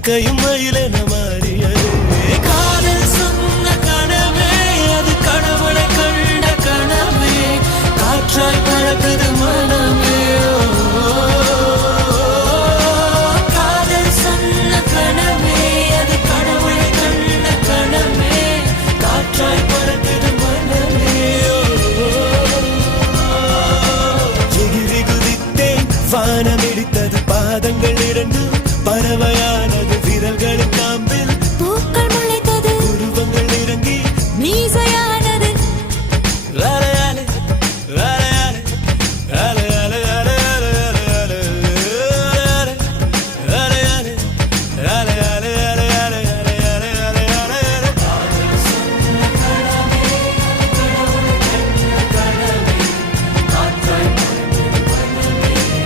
இறக்கையும் மயிலென மாறியது. காதல் சொன்ன கனவே அது கடவுளை கண்ட கனவே, காற்றாய் பறக்குது மனமே. காதல் சொன்ன கனவே அது கடவுளை கண்ட கனவே, காற்றாய் பறக்குது மனமே. எகிரி குதித்தேன் வானமிடித்த